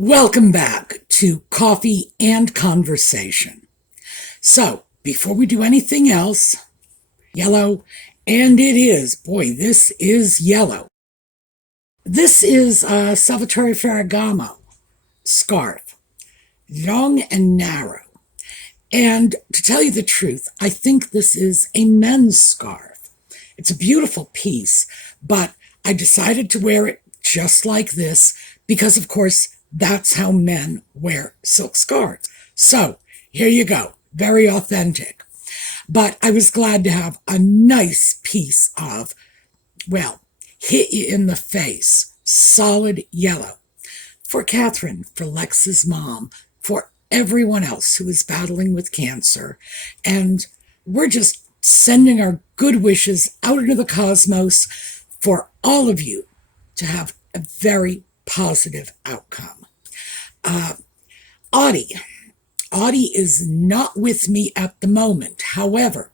Welcome back to Coffee and Conversation. So, before we do anything else, yellow, and it is, boy, this is yellow. This is a Salvatore Ferragamo scarf, long and narrow. And to tell you the truth, I think this is a men's scarf. It's a beautiful piece, but I decided to wear it just like this because, of course, that's how men wear silk scarves. So here you go. Very authentic. But I was glad to have a nice piece of, well, hit you in the face, solid yellow. For Catherine, for Lex's mom, for everyone else who is battling with cancer. And we're just sending our good wishes out into the cosmos for all of you to have a very positive outcome. Audie is not with me at the moment. However,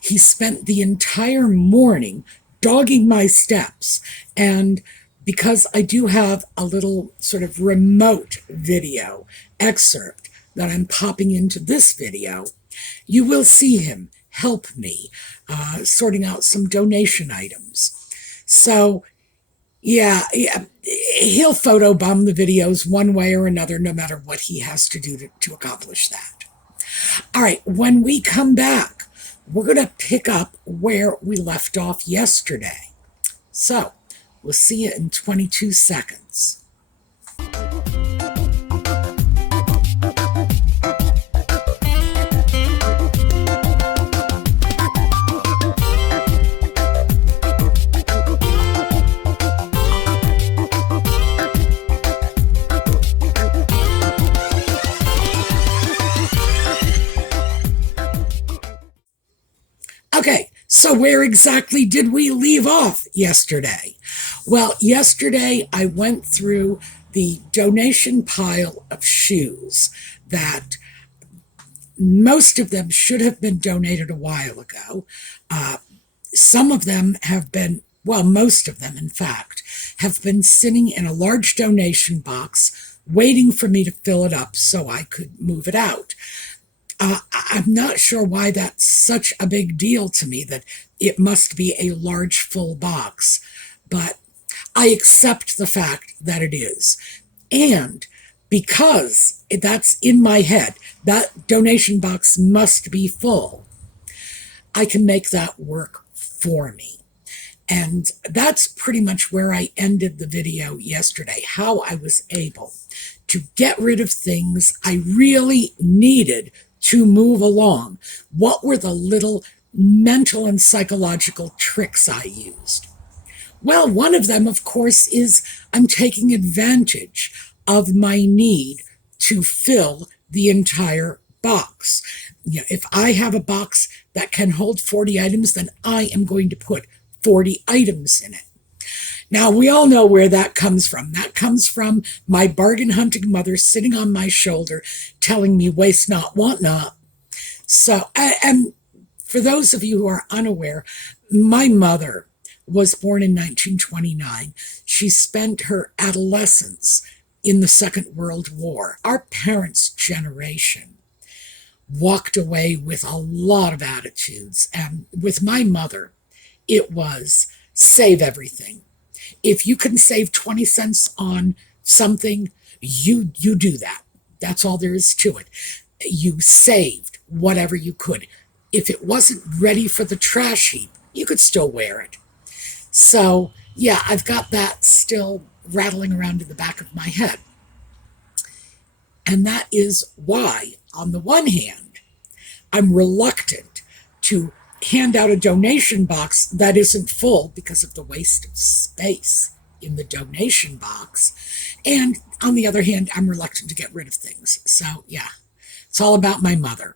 he spent the entire morning dogging my steps. And because I do have a little sort of remote video excerpt that I'm popping into this video, you will see him help me sorting out some donation items. So yeah, he'll photobomb the videos one way or another, no matter what he has to do to accomplish that. All right, when we come back, we're going to pick up where we left off yesterday. So we'll see you in 22 seconds. Okay, so where exactly did we leave off yesterday? Well, yesterday I went through the donation pile of shoes that most of them should have been donated a while ago. Some of them have been, well, most of them, in fact, have been sitting in a large donation box waiting for me to fill it up so I could move it out. I'm not sure why that's such a big deal to me, that it must be a large full box, but I accept the fact that it is. And because that's in my head, that donation box must be full, I can make that work for me. And that's pretty much where I ended the video yesterday, how I was able to get rid of things I really needed to move along. What were the little mental and psychological tricks I used? Well, one of them, of course, is I'm taking advantage of my need to fill the entire box. You know, if I have a box that can hold 40 items, then I am going to put 40 items in it. Now, we all know where that comes from. That comes from my bargain hunting mother sitting on my shoulder telling me waste not, want not. So, and for those of you who are unaware, my mother was born in 1929. She spent her adolescence in the Second World War. Our parents' generation walked away with a lot of attitudes. And with my mother, it was save everything. If you can save 20 cents on something, you do that. That's all there is to it. You saved whatever you could. If it wasn't ready for the trash heap, you could still wear it. So, yeah, I've got that still rattling around in the back of my head. And that is why, on the one hand, I'm reluctant to hand out a donation box that isn't full because of the waste of space in the donation box. And on the other hand, I'm reluctant to get rid of things. So yeah, it's all about my mother.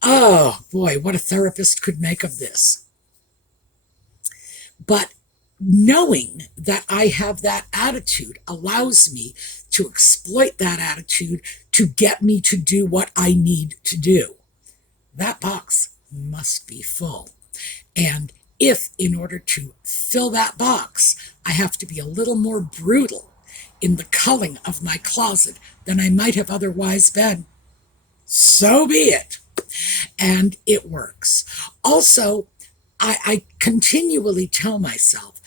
Oh boy, what a therapist could make of this. But knowing that I have that attitude allows me to exploit that attitude to get me to do what I need to do. That box must be full. And if, in order to fill that box, I have to be a little more brutal in the culling of my closet than I might have otherwise been. So be it. And it works. Also, I continually tell myself,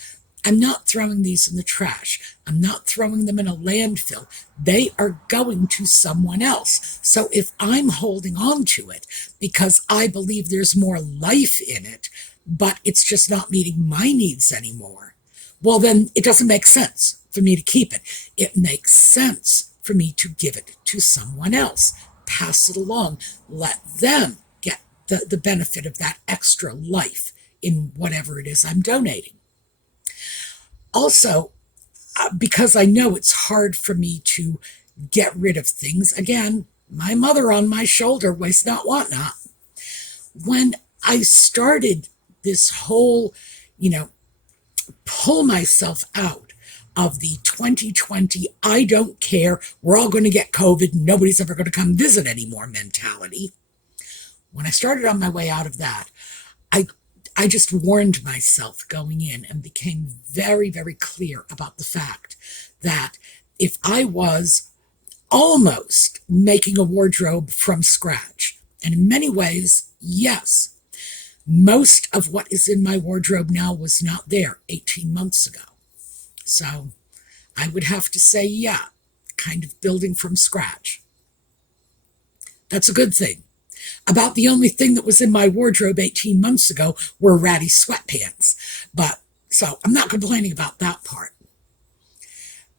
I'm not throwing these in the trash. I'm not throwing them in a landfill. They are going to someone else. So if I'm holding on to it because I believe there's more life in it, but it's just not meeting my needs anymore, well, then it doesn't make sense for me to keep it. It makes sense for me to give it to someone else, pass it along, let them get the benefit of that extra life in whatever it is I'm donating. Also, because I know it's hard for me to get rid of things, again, my mother on my shoulder, waste not, want not. When I started this whole, pull myself out of the 2020, I don't care, we're all going to get COVID, nobody's ever going to come visit anymore mentality. When I started on my way out of that, I just warned myself going in and became very, very clear about the fact that if I was almost making a wardrobe from scratch, and in many ways, yes, most of what is in my wardrobe now was not there 18 months ago. So I would have to say, yeah, kind of building from scratch. That's a good thing. About the only thing that was in my wardrobe 18 months ago were ratty sweatpants. So I'm not complaining about that part.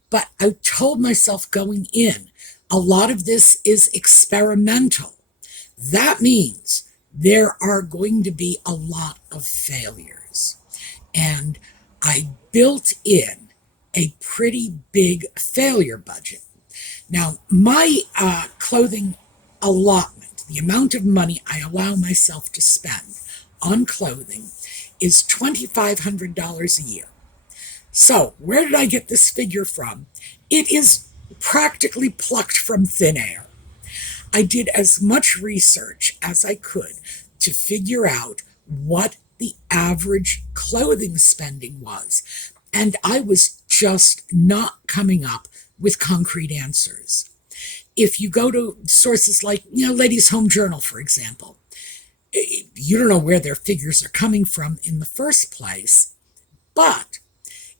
But I told myself going in, a lot of this is experimental. That means there are going to be a lot of failures. And I built in a pretty big failure budget. Now, my clothing allotment, the amount of money I allow myself to spend on clothing, is $2,500 a year. So, where did I get this figure from? It is practically plucked from thin air. I did as much research as I could to figure out what the average clothing spending was, and I was just not coming up with concrete answers. If you go to sources like, Ladies' Home Journal, for example, you don't know where their figures are coming from in the first place. But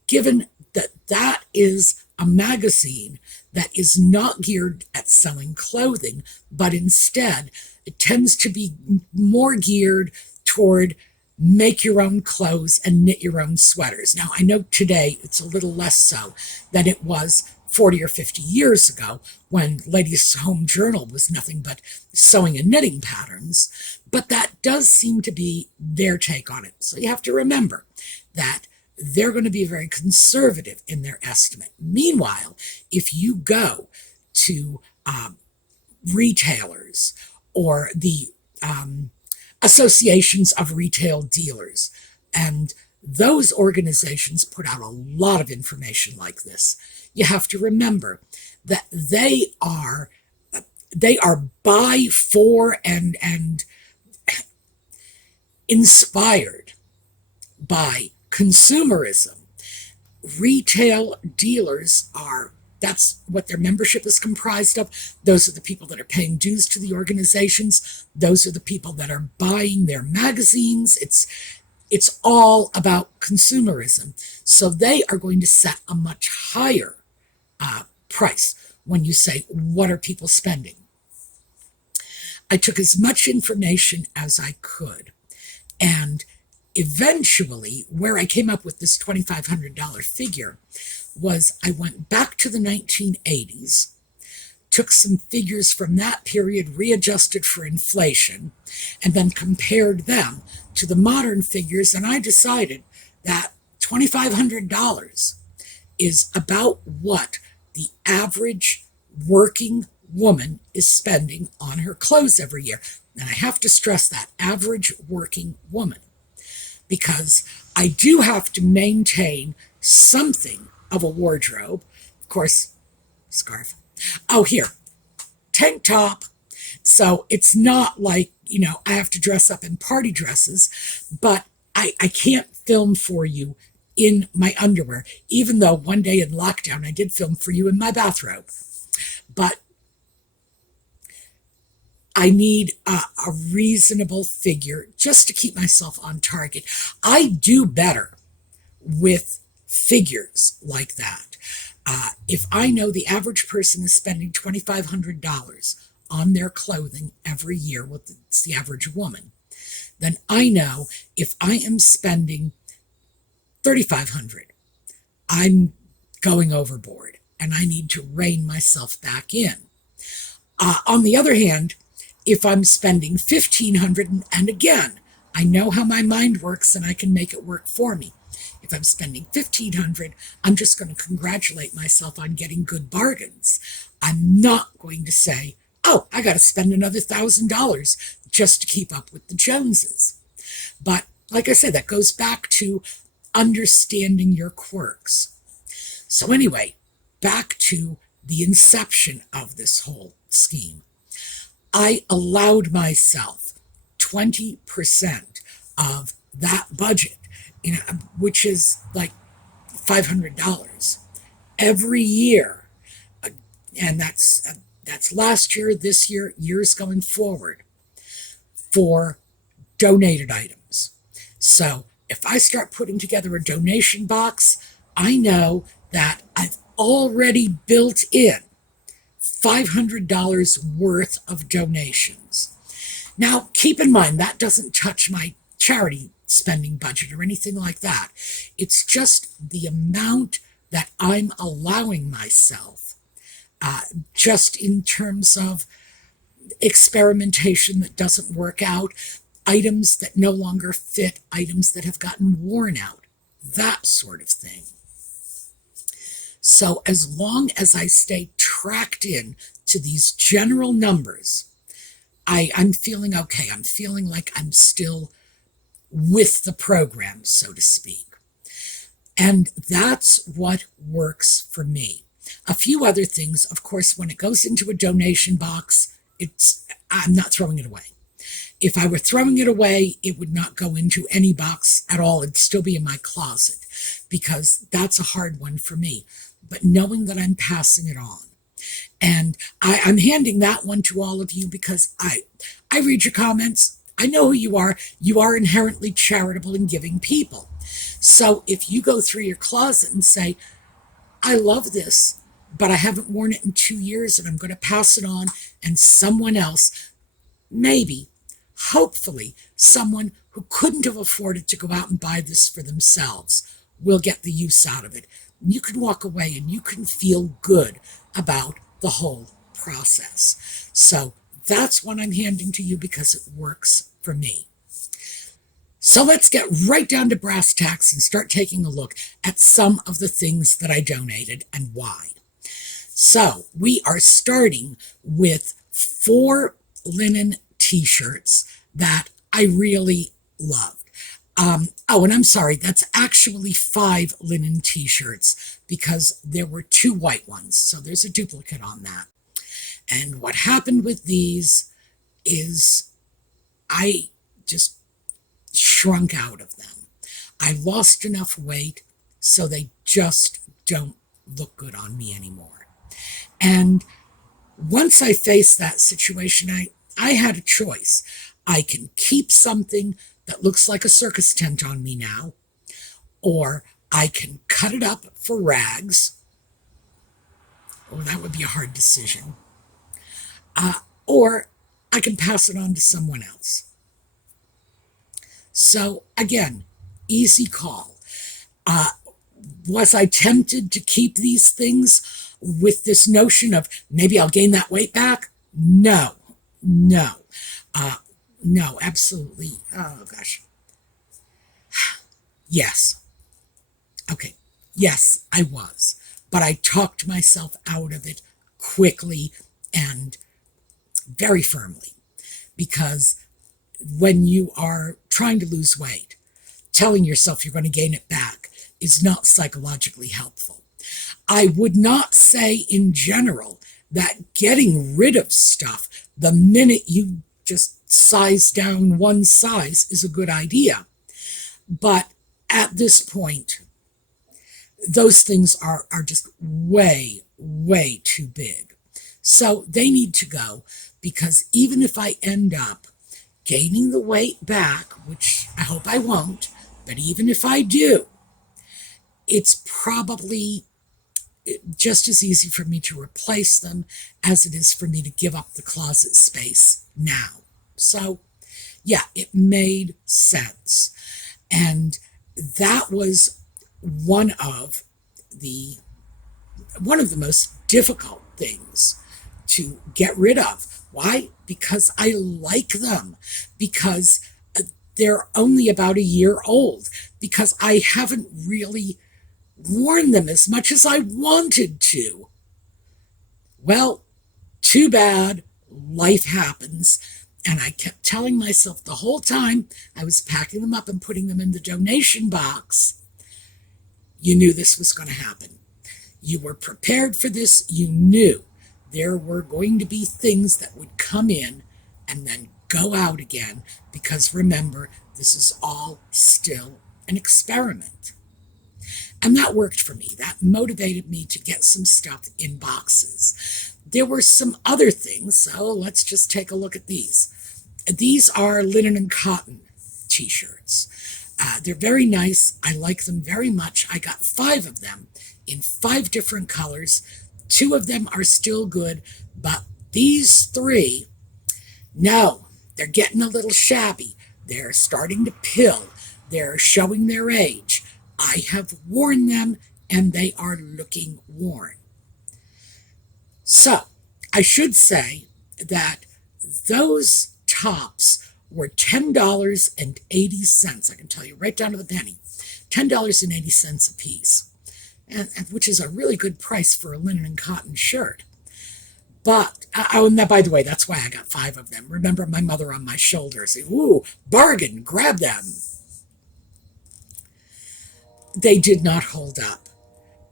given that that is a magazine that is not geared at selling clothing, but instead it tends to be more geared toward make your own clothes and knit your own sweaters. Now, I know today it's a little less so than it was 40 or 50 years ago when Ladies' Home Journal was nothing but sewing and knitting patterns, but that does seem to be their take on it. So you have to remember that they're going to be very conservative in their estimate. Meanwhile, if you go to retailers or the associations of retail dealers, and those organizations put out a lot of information like this, you have to remember that they are by, for, and inspired by consumerism. Retail dealers that's what their membership is comprised of. Those are the people that are paying dues to the organizations. Those are the people that are buying their magazines. It's all about consumerism. So they are going to set a much higher price when you say, what are people spending? I took as much information as I could, and eventually where I came up with this $2,500 figure was I went back to the 1980s, took some figures from that period, readjusted for inflation, and then compared them to the modern figures, and I decided that $2,500 is about what the average working woman is spending on her clothes every year. And I have to stress that, average working woman, because I do have to maintain something of a wardrobe. Of course, scarf. Oh, here, tank top. So it's not like, I have to dress up in party dresses, but I can't film for you in my underwear, even though one day in lockdown I did film for you in my bathrobe. But I need a reasonable figure just to keep myself on target. I do better with figures like that. If I know the average person is spending $2,500 on their clothing every year, well, it's the average woman, then I know if I am spending $3,500, I'm going overboard and I need to rein myself back in. On the other hand, if I'm spending $1,500, and again, I know how my mind works and I can make it work for me. If I'm spending $1,500, I'm just going to congratulate myself on getting good bargains. I'm not going to say, oh, I got to spend another $1,000 just to keep up with the Joneses. But like I said, that goes back to understanding your quirks. So anyway, back to the inception of this whole scheme. I allowed myself 20% of that budget, which is like $500 every year. And that's last year, this year, years going forward, for donated items. So if I start putting together a donation box, I know that I've already built in $500 worth of donations. Now, keep in mind, that doesn't touch my charity spending budget or anything like that. It's just the amount that I'm allowing myself, just in terms of experimentation that doesn't work out, items that no longer fit, items that have gotten worn out, that sort of thing. So as long as I stay tracked in to these general numbers, I'm feeling okay. I'm feeling like I'm still with the program, so to speak. And that's what works for me. A few other things, of course, when it goes into a donation box, I'm not throwing it away. If I were throwing it away, it would not go into any box at all. It'd still be in my closet, because that's a hard one for me. But knowing that I'm passing it on. And I'm handing that one to all of you because I read your comments. I know who you are. You are inherently charitable and giving people. So if you go through your closet and say, I love this, but I haven't worn it in 2 years and I'm going to pass it on, and someone else, maybe, hopefully, someone who couldn't have afforded to go out and buy this for themselves will get the use out of it. You can walk away and you can feel good about the whole process. So that's what I'm handing to you because it works for me. So let's get right down to brass tacks and start taking a look at some of the things that I donated and why. So we are starting with 4 linen t-shirts that I really loved. And I'm sorry, that's actually 5 linen t-shirts because there were 2 white ones. So there's a duplicate on that. And what happened with these is I just shrunk out of them. I lost enough weight so they just don't look good on me anymore. And once I faced that situation, I had a choice. I can keep something that looks like a circus tent on me now, or I can cut it up for rags. Oh, that would be a hard decision. Or I can pass it on to someone else. So again, easy call. Was I tempted to keep these things with this notion of maybe I'll gain that weight back? No, absolutely. Oh, gosh. Yes. Okay. Yes, I was. But I talked myself out of it quickly and very firmly. Because when you are trying to lose weight, telling yourself you're going to gain it back is not psychologically helpful. I would not say in general that getting rid of stuff the minute you just size down one size is a good idea. But at this point, those things are just way, way too big. So they need to go, because even if I end up gaining the weight back, which I hope I won't, but even if I do, it's probably just as easy for me to replace them as it is for me to give up the closet space now. So, yeah, it made sense. And that was one of the most difficult things to get rid of. Why? Because I like them. Because they're only about a year old. Because I haven't really worn them as much as I wanted to. Well, too bad. Life happens. And I kept telling myself the whole time I was packing them up and putting them in the donation box, you knew this was going to happen. You were prepared for this. You knew there were going to be things that would come in and then go out again, because remember, this is all still an experiment. And that worked for me. That motivated me to get some stuff in boxes. There were some other things, so let's just take a look at these. These are linen and cotton t-shirts. They're very nice. I like them very much. I got 5 of them in 5 different colors. 2 of them are still good, but these 3, no, they're getting a little shabby. They're starting to pill. They're showing their age. I have worn them, and they are looking worn. So, I should say that those tops were $10.80. I can tell you right down to the penny. $10.80 a piece, and which is a really good price for a linen and cotton shirt. But, and by the way, that's why I got 5 of them. Remember my mother on my shoulders. Ooh, bargain, grab them. They did not hold up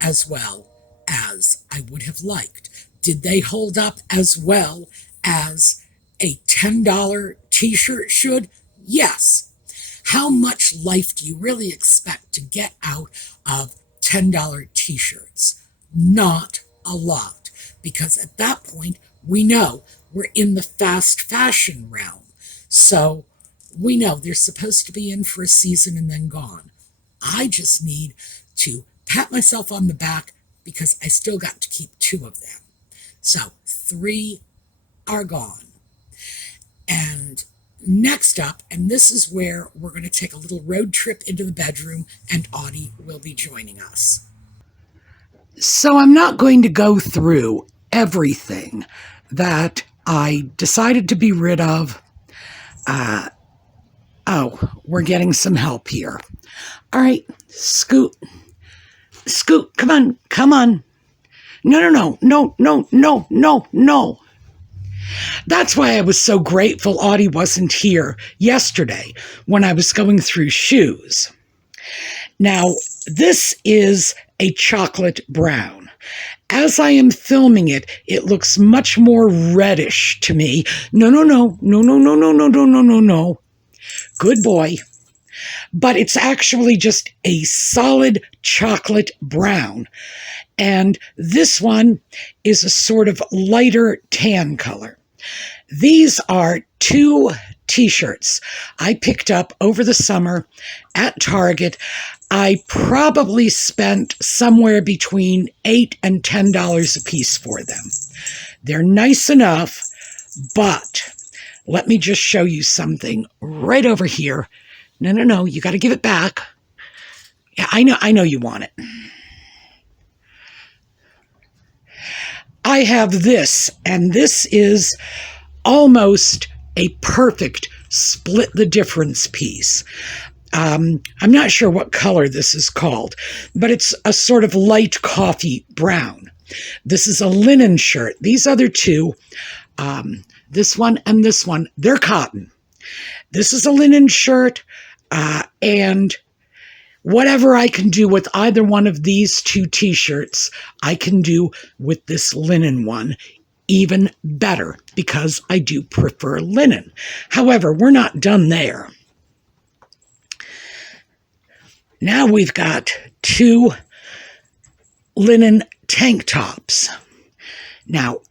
as well as I would have liked. Did they hold up as well as a $10 t-shirt should? Yes. How much life do you really expect to get out of $10 t-shirts? Not a lot, because at that point, we know we're in the fast fashion realm. So we know they're supposed to be in for a season and then gone. I just need to pat myself on the back because I still got to keep 2 of them. So 3 are gone. And next up, and this is where we're going to take a little road trip into the bedroom, and Audie will be joining us. So I'm not going to go through everything that I decided to be rid of. We're getting some help here. All right, Scoot, come on. No. That's why I was so grateful Audie wasn't here yesterday when I was going through shoes. Now, this is a chocolate brown. As I am filming it, it looks much more reddish to me. No. Good boy. But it's actually just a solid chocolate brown. And this one is a sort of lighter tan color. These are 2 t-shirts I picked up over the summer at Target. I probably spent somewhere between $8 and $10 a piece for them. They're nice enough, but let me just show you something right over here. No, you got to give it back. Yeah, I know you want it. I have this, and this is almost a perfect split the difference piece. I'm not sure what color this is called, but it's a sort of light coffee brown. This is a linen shirt. These other 2, this one and this one, they're cotton. This is a linen shirt, and whatever I can do with either one of these 2 t-shirts, I can do with this linen one even better, because I do prefer linen. However, we're not done there. Now we've got 2 linen tank tops. Now,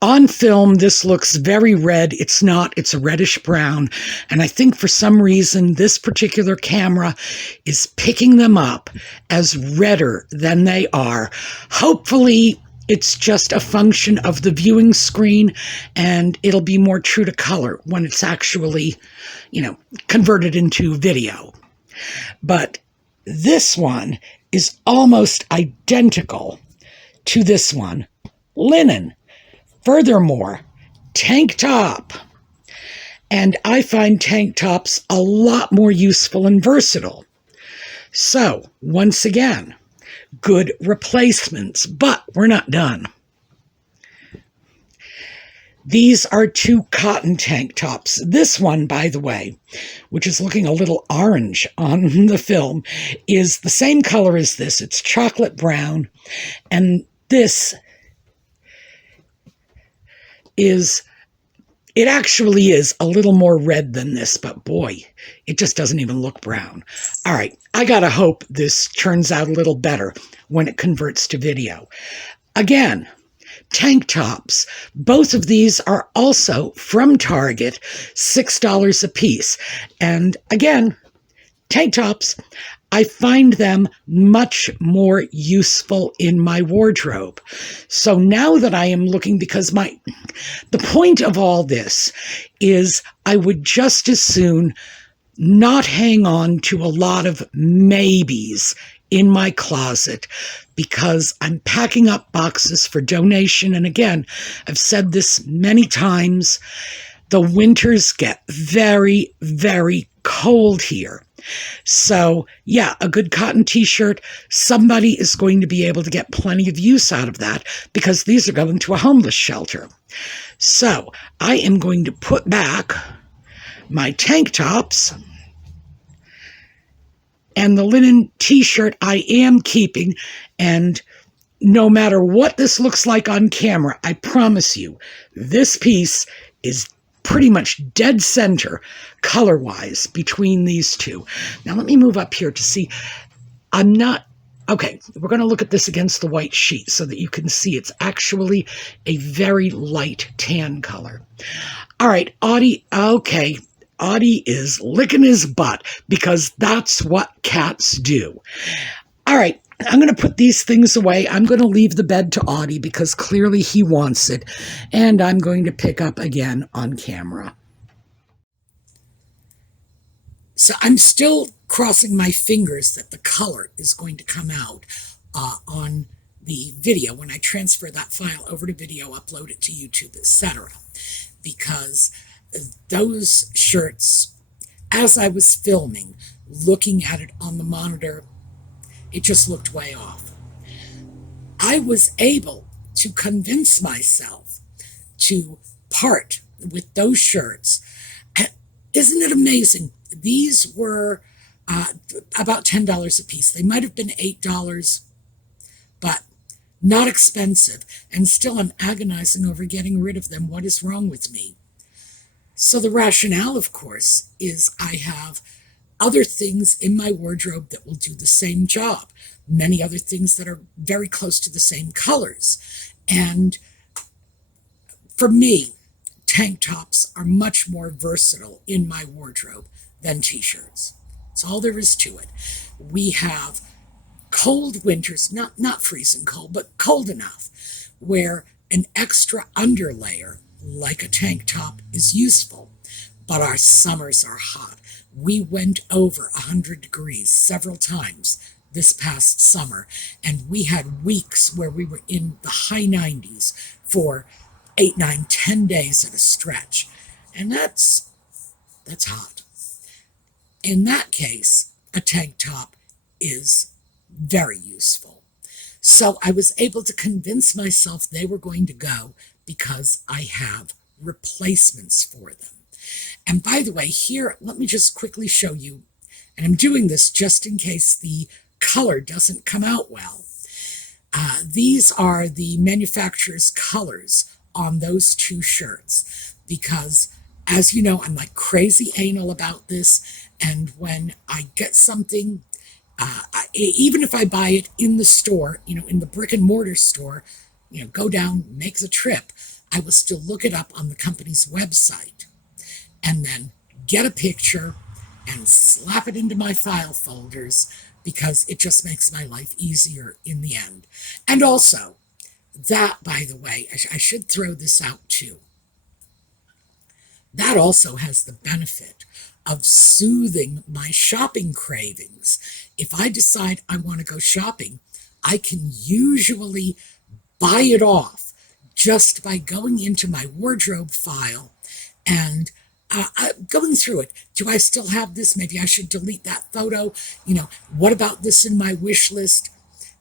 on film, this looks very red. It's not. It's a reddish brown. And I think for some reason, this particular camera is picking them up as redder than they are. Hopefully, it's just a function of the viewing screen, and it'll be more true to color when it's actually, converted into video. But this one is almost identical to this one, linen. Furthermore, tank top. And I find tank tops a lot more useful and versatile. So, once again, good replacements, but we're not done. These are 2 cotton tank tops. This one, by the way, which is looking a little orange on the film, is the same color as this. It's chocolate brown. And this it actually is a little more red than this, but boy, it just doesn't even look brown. All right, I gotta hope this turns out a little better when it converts to video. Again, tank tops. Both of these are also from Target, $6 a piece. And again, tank tops, I find them much more useful in my wardrobe. So now that I am looking, because the point of all this is I would just as soon not hang on to a lot of maybes in my closet, because I'm packing up boxes for donation. And again, I've said this many times, the winters get very, very cold here. So yeah, a good cotton t-shirt, somebody is going to be able to get plenty of use out of that, because these are going to a homeless shelter. So I am going to put back my tank tops, and the linen t-shirt I am keeping. And no matter what this looks like on camera, I promise you, this piece is pretty much dead center color-wise between these two. Now let me move up here to see. Okay, we're going to look at this against the white sheet so that you can see it's actually a very light tan color. All right, Audie, okay. Audie is licking his butt, because that's what cats do. All right, I'm going to put these things away. I'm going to leave the bed to Audie because clearly he wants it. And I'm going to pick up again on camera. So I'm still crossing my fingers that the color is going to come out on the video when I transfer that file over to video, upload it to YouTube, etc. Because those shirts, as I was filming, looking at it on the monitor, it just looked way off. I was able to convince myself to part with those shirts. Isn't it amazing? These were about $10 a piece. They might have been $8, but not expensive. And still I'm agonizing over getting rid of them. What is wrong with me? So the rationale, of course, is I have other things in my wardrobe that will do the same job. Many other things that are very close to the same colors. And for me, tank tops are much more versatile in my wardrobe than t-shirts. That's all there is to it. We have cold winters, not freezing cold, but cold enough, where an extra underlayer like a tank top is useful. But our summers are hot. We went over 100 degrees several times this past summer, and we had weeks where we were in the high 90s for 8, 9, 10 days at a stretch. And that's hot. In that case, a tank top is very useful. So I was able to convince myself they were going to go because I have replacements for them. And by the way, here, let me just quickly show you, and I'm doing this just in case the color doesn't come out well. These are the manufacturer's colors on those 2 shirts, because as you know, I'm like crazy anal about this, and when I get something Even if I buy it in the store, in the brick and mortar store, go down, make the trip, I will still look it up on the company's website and then get a picture and slap it into my file folders because it just makes my life easier in the end. And also, that, by the way, I should throw this out too. That also has the benefit of soothing my shopping cravings. If I decide I want to go shopping, I can usually buy it off just by going into my wardrobe file and going through it. Do I still have this? Maybe I should delete that photo. What about this in my wish list?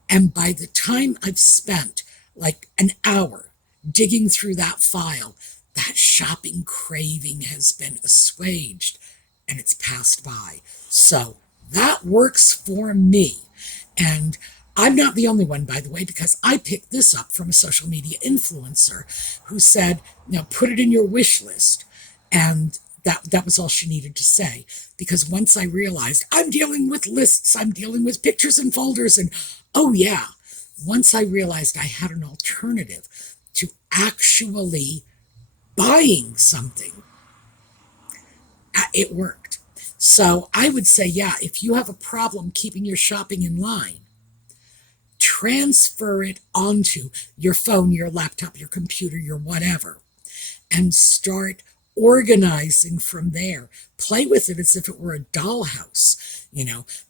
And by the time I've spent like an hour digging through that file, that shopping craving has been assuaged and it's passed by. So that works for me. And I'm not the only one, by the way, because I picked this up from a social media influencer who said, put it in your wish list. And that was all she needed to say. Because once I realized I'm dealing with lists, I'm dealing with pictures and folders, and oh yeah, once I realized I had an alternative to actually buying something, it worked. So I would say, yeah, if you have a problem keeping your shopping in line, transfer it onto your phone, your laptop, your computer, your whatever, and start organizing from there. Play with it as if it were a dollhouse,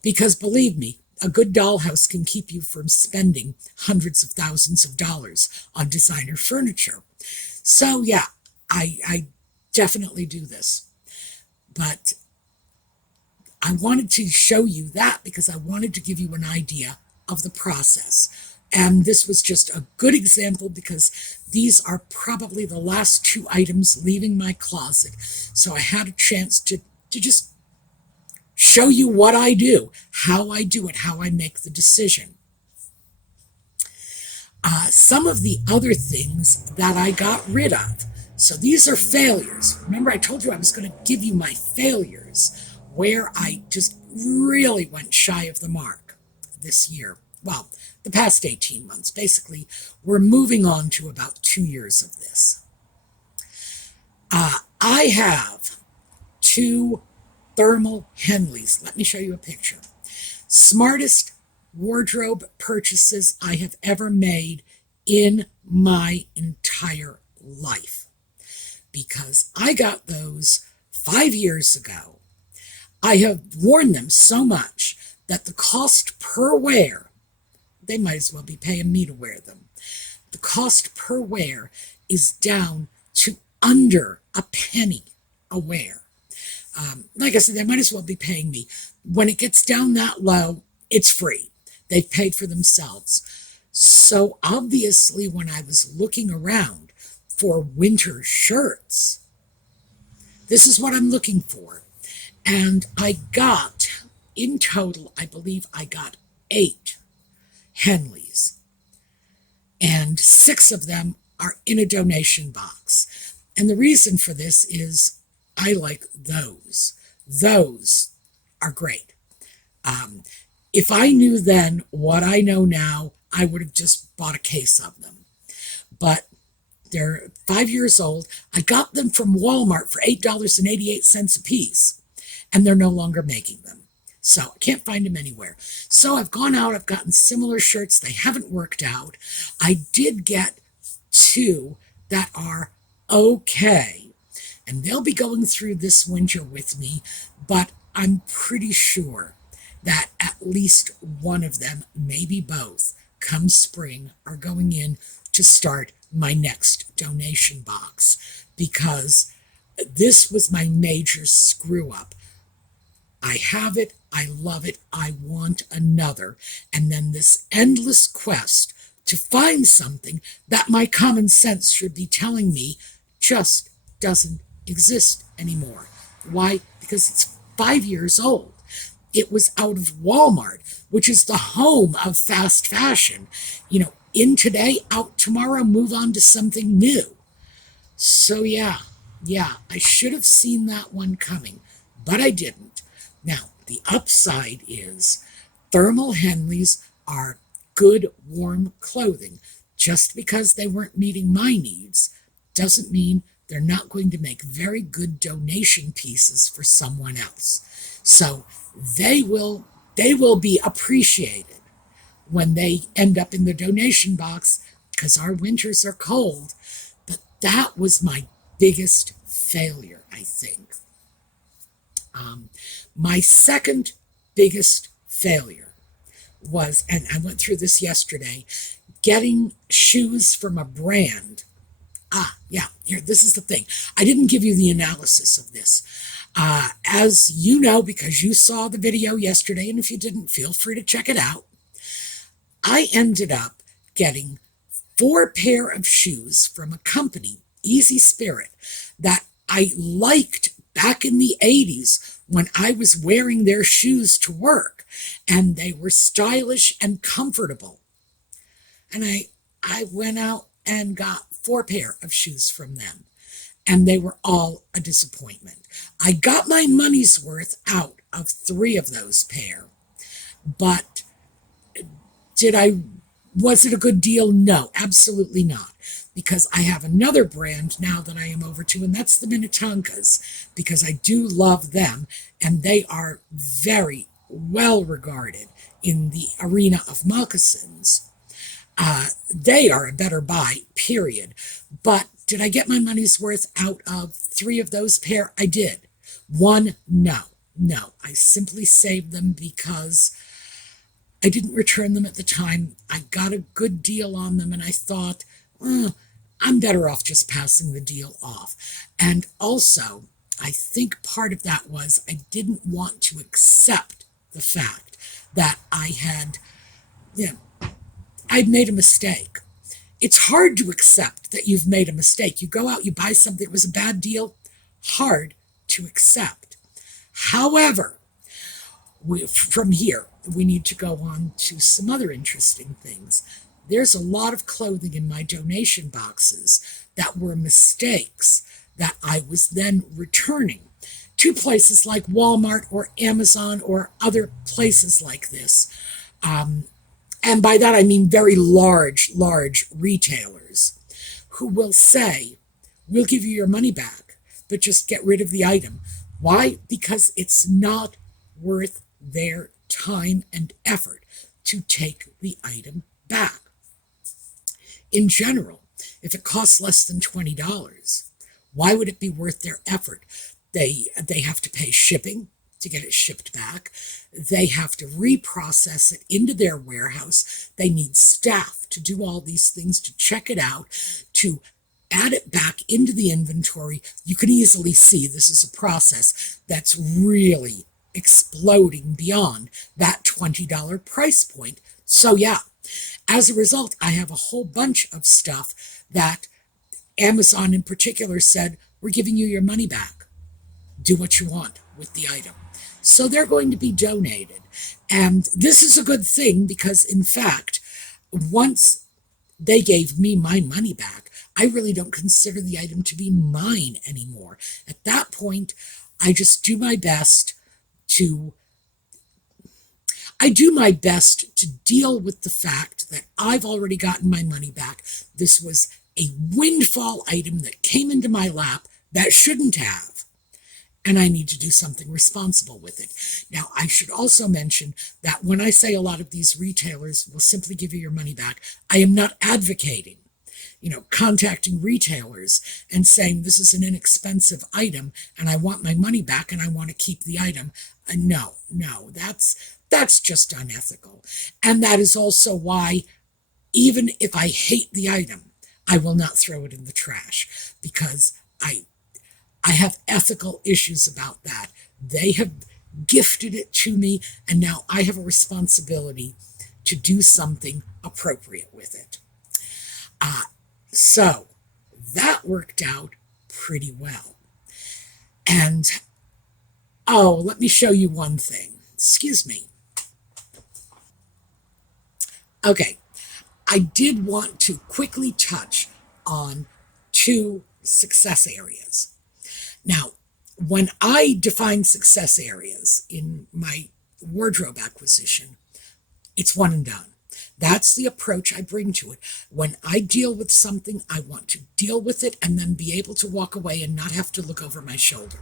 because believe me, a good dollhouse can keep you from spending hundreds of thousands of dollars on designer furniture. So yeah, I definitely do this. But I wanted to show you that because I wanted to give you an idea of the process. And this was just a good example because these are probably the last two items leaving my closet. So I had a chance to just show you what I do, how I do it, how I make the decision. Some of the other things that I got rid of. So these are failures. Remember, I told you I was going to give you my failures where I just really went shy of the mark this year. Well, the past 18 months. Basically, we're moving on to about 2 years of this. I have 2 thermal Henleys. Let me show you a picture. Smartest wardrobe purchases I have ever made in my entire life. Because I got those 5 years ago. I have worn them so much that the cost per wear, they might as well be paying me to wear them. The cost per wear is down to under a penny a wear. Like I said, they might as well be paying me. When it gets down that low, it's free. They've paid for themselves. So obviously, when I was looking around for winter shirts, this is what I'm looking for. And I got, in total, I believe I got 8 Henleys. And 6 of them are in a donation box. And the reason for this is I like those. Those are great. If I knew then what I know now, I would have just bought a case of them. But they're 5 years old. I got them from Walmart for $8.88 a piece, and they're no longer making them. So I can't find them anywhere. So I've gone out, I've gotten similar shirts. They haven't worked out. I did get 2 that are okay, and they'll be going through this winter with me, but I'm pretty sure that at least one of them, maybe both, come spring, are going in to start my next donation box, because this was my major screw up. I have it, I love it, I want another, and then this endless quest to find something that my common sense should be telling me just doesn't exist anymore. Why? Because it's 5 years old. It was out of Walmart, which is the home of fast fashion. In today, out tomorrow, move on to something new. So yeah, I should have seen that one coming, but I didn't. Now, the upside is Thermal Henleys are good, warm clothing. Just because they weren't meeting my needs doesn't mean they're not going to make very good donation pieces for someone else. So they will be appreciated when they end up in the donation box because our winters are cold. But that was my biggest failure, I think. My second biggest failure was, and I went through this yesterday, getting shoes from a brand. Yeah, here, this is the thing. I didn't give you the analysis of this. As you know, because you saw the video yesterday, and if you didn't, feel free to check it out. I ended up getting 4 pair of shoes from a company, Easy Spirit, that I liked back in the 80s when I was wearing their shoes to work, and they were stylish and comfortable. And I went out and got 4 pair of shoes from them, and they were all a disappointment. I got my money's worth out of 3 of those pair, but was it a good deal? No, absolutely not. Because I have another brand now that I am over to, and that's the Minnetonkas, because I do love them, and they are very well regarded in the arena of moccasins. They are a better buy, period. But did I get my money's worth out of 3 of those pair? I did. 1, no. I simply saved them because I didn't return them at the time. I got a good deal on them, and I thought, I'm better off just passing the deal off. And also, I think part of that was I didn't want to accept the fact that I'd made a mistake. It's hard to accept that you've made a mistake. You go out, you buy something, it was a bad deal, hard to accept. However, from here, we need to go on to some other interesting things. There's a lot of clothing in my donation boxes that were mistakes that I was then returning to places like Walmart or Amazon or other places like this. And by that I mean very large retailers who will say, we'll give you your money back, but just get rid of the item. Why? Because it's not worth their time and effort to take the item back. In general, if it costs less than $20, why would it be worth their effort? They have to pay shipping to get it shipped back. They have to reprocess it into their warehouse. They need staff to do all these things, to check it out, to add it back into the inventory. You can easily see this is a process that's really exploding beyond that $20 price point. So yeah, as a result, I have a whole bunch of stuff that Amazon in particular said, we're giving you your money back. Do what you want with the item. So they're going to be donated. And this is a good thing because, in fact, once they gave me my money back, I really don't consider the item to be mine anymore. At that point, I just do my best to deal with the fact that I've already gotten my money back. This was a windfall item that came into my lap that shouldn't have. And I need to do something responsible with it. Now, I should also mention that when I say a lot of these retailers will simply give you your money back, I am not advocating, contacting retailers and saying this is an inexpensive item and I want my money back and I want to keep the item. No, that's just unethical. And that is also why, even if I hate the item, I will not throw it in the trash because I have ethical issues about that. They have gifted it to me, and now I have a responsibility to do something appropriate with it. So that worked out pretty well. And, let me show you one thing. Excuse me. Okay, I did want to quickly touch on 2 success areas. Now, when I define success areas in my wardrobe acquisition, It's one and done. That's the approach I bring to it. When I deal with something, I want to deal with it and then be able to walk away and not have to look over my shoulder.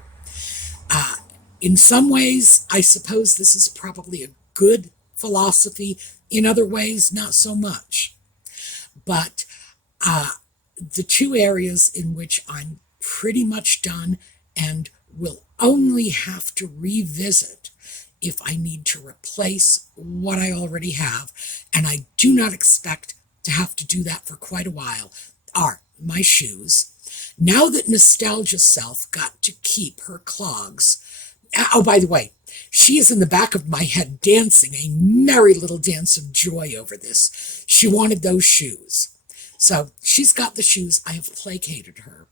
In some ways, I suppose this is probably a good philosophy. In other ways, not so much. But the two areas in which I'm pretty much done and will only have to revisit if I need to replace what I already have, and I do not expect to have to do that for quite a while, are my shoes. Now that Nostalgia Self got to keep her clogs. Oh, by the way, she is in the back of my head dancing a merry little dance of joy over this. She wanted those shoes. So she's got the shoes. I have placated her.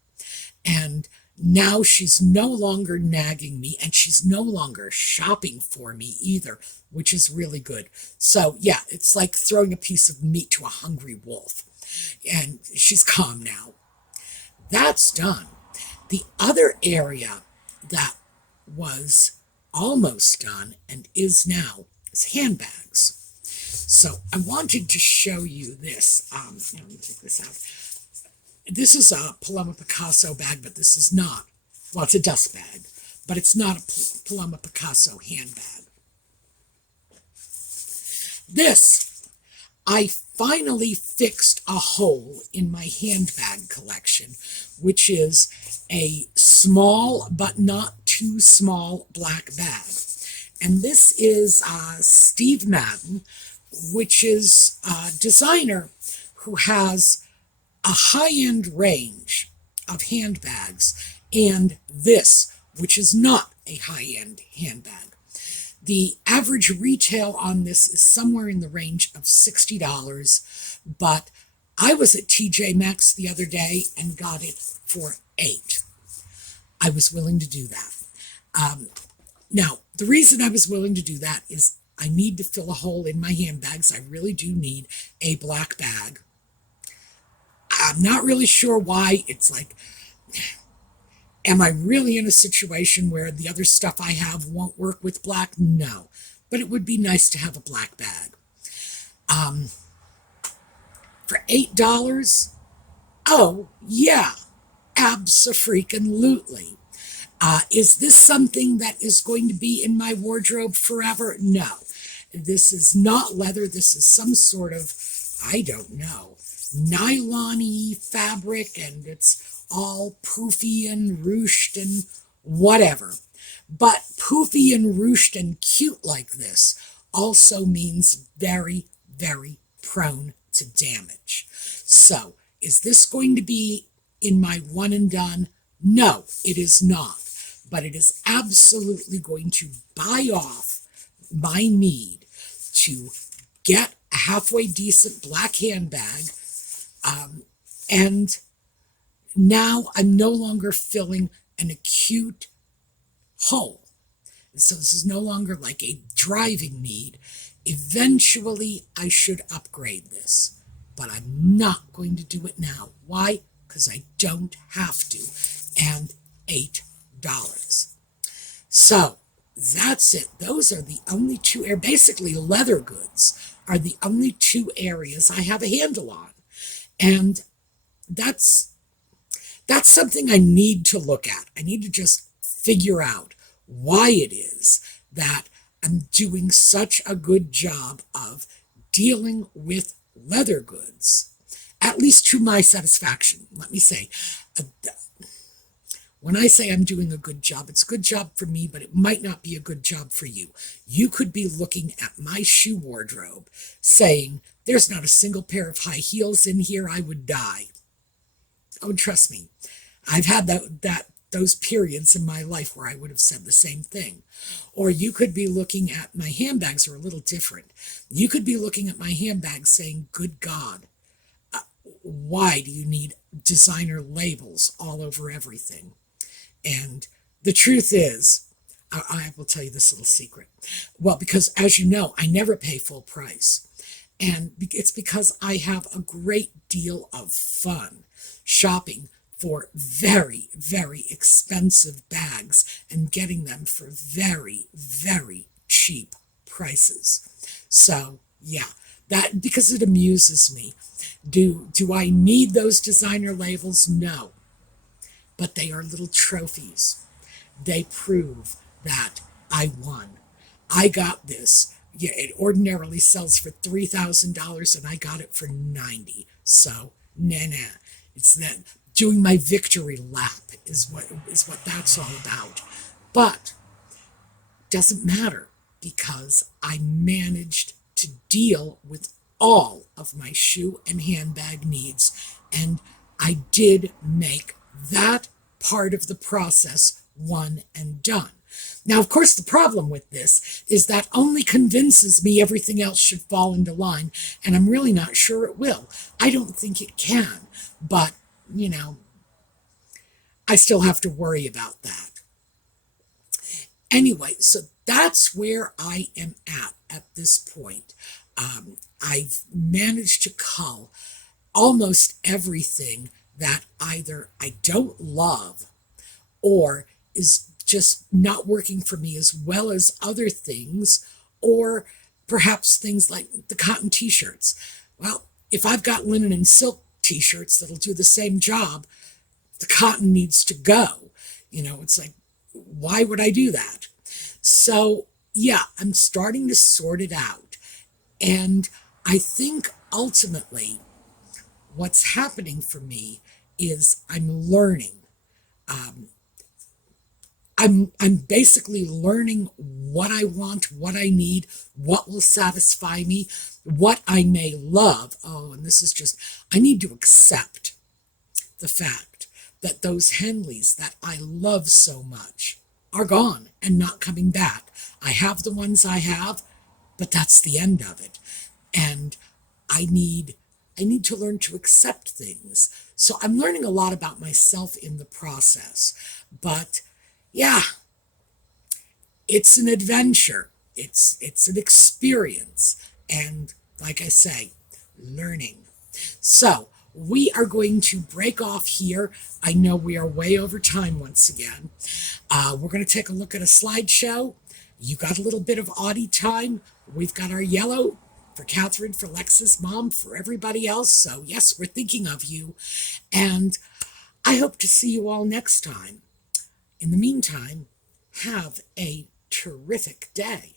And now she's no longer nagging me, and she's no longer shopping for me either, which is really good. So yeah, it's like throwing a piece of meat to a hungry wolf. And she's calm now. That's done. The other area that was almost done and is now is handbags. So I wanted to show you this. Let me take this out. This is a Paloma Picasso bag, but this is not. Well, it's a dust bag, but it's not a Paloma Picasso handbag. This, I finally fixed a hole in my handbag collection, which is a small but not too small black bag. And this is Steve Madden, which is a designer who has a high-end range of handbags, and this, which is not a high-end handbag. The average retail on this is somewhere in the range of $60, but I was at TJ Maxx the other day and got it for $8. I was willing to do that. Now, the reason I was willing to do that is I need to fill a hole in my handbags. I really do need a black bag. I'm not really sure why. It's like, am I really in a situation where the other stuff I have won't work with black? No. But it would be nice to have a black bag. For $8? Oh, yeah. Abso-freaking-lutely. Is this something that is going to be in my wardrobe forever? No. This is not leather. This is some sort of, I don't know, nylon-y fabric, and it's all poofy and ruched and whatever. But poofy and ruched and cute like this also means very, very prone to damage. So, is this going to be in my one and done? No, it is not. But it is absolutely going to buy off my need to get a halfway decent black handbag. And now I'm no longer filling an acute hole. So this is no longer like a driving need. Eventually, I should upgrade this. But I'm not going to do it now. Why? Because I don't have to. And $8. So that's it. Those are the only two, basically leather goods are the only two areas I have a handle on. And that's something I need to look at. I need to just figure out why it is that I'm doing such a good job of dealing with leather goods, at least to my satisfaction. Let me say, when I say I'm doing a good job, it's a good job for me, but it might not be a good job for you. You could be looking at my shoe wardrobe saying, there's not a single pair of high heels in here, I would die. Oh, trust me, I've had those periods in my life where I would have said the same thing. Or you could be looking at my handbags are a little different. You could be looking at my handbags saying, good God, why do you need designer labels all over everything? And the truth is, I will tell you this little secret. Well, because as you know, I never pay full price. And it's because I have a great deal of fun shopping for very, very expensive bags and getting them for very, very cheap prices. So Yeah, that because it amuses me. Do I need those designer labels? No, but they are little trophies. They prove that I won. I got this. Yeah, it ordinarily sells for $3,000 and I got it for 90. So, nah. It's that doing my victory lap is what that's all about. But doesn't matter because I managed to deal with all of my shoe and handbag needs. And I did make that part of the process one and done. Now, of course, the problem with this is that only convinces me everything else should fall into line, and I'm really not sure it will. I don't think it can, but, you know, I still have to worry about that. Anyway, so that's where I am at this point. I've managed to cull almost everything that either I don't love or is just not working for me as well as other things, or perhaps things like the cotton t-shirts. Well, if I've got linen and silk t-shirts that'll do the same job, the cotton needs to go. It's like, why would I do that? So, yeah, I'm starting to sort it out. And I think ultimately what's happening for me is I'm learning. Um, I'm basically learning what I want, what I need, what will satisfy me, what I may love. Oh, and this is just, I need to accept the fact that those Henleys that I love so much are gone and not coming back. I have the ones I have, but that's the end of it. And I need I need to learn to accept things. So I'm learning a lot about myself in the process. But yeah, it's an adventure. It's an experience. And like I say, learning. So we are going to break off here. I know we are way over time once again. We're going to take a look at a slideshow. You got a little bit of Audie time. We've got our yellow for Catherine, for Lex's mom, for everybody else. So yes, we're thinking of you. And I hope to see you all next time. In the meantime, have a terrific day.